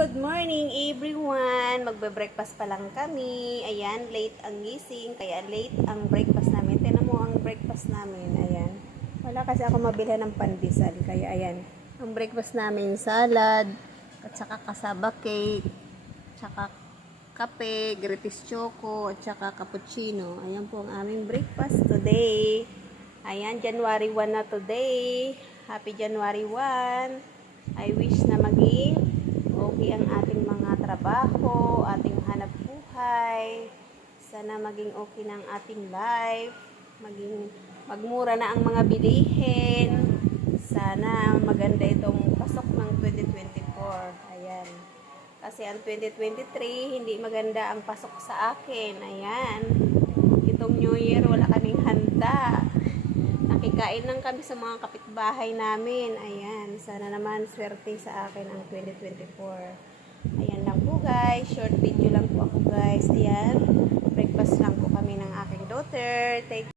Good morning everyone! Magbe-breakfast pa lang kami. Ayan, late ang gising, kaya late ang breakfast namin. Tingnan mo ang breakfast namin. Ayan. Wala kasi ako mabili ng pandesal, kaya ayan. Ang breakfast namin, salad, at saka kasaba cake, saka kape, gritis choco, at saka cappuccino. Ayan po ang aming breakfast today. Ayan, January 1 na today. Happy January 1. I wish na maging okay ang ating mga trabaho, ating hanap buhay. Sana maging okay ng ating life. Magmura na ang mga bilihin. Sana maganda itong pasok ng 2024. Ayan. Kasi ang 2023, hindi maganda ang pasok sa akin. Ayan. Itong New Year, wala kaming handa. Nakikain lang kami sa mga kapitbahay namin. Ayan. Sana naman swerte sa akin ang 2024. Ayan lang po guys. Short video lang po ako guys. Ayan. Breakfast lang po kami ng aking daughter.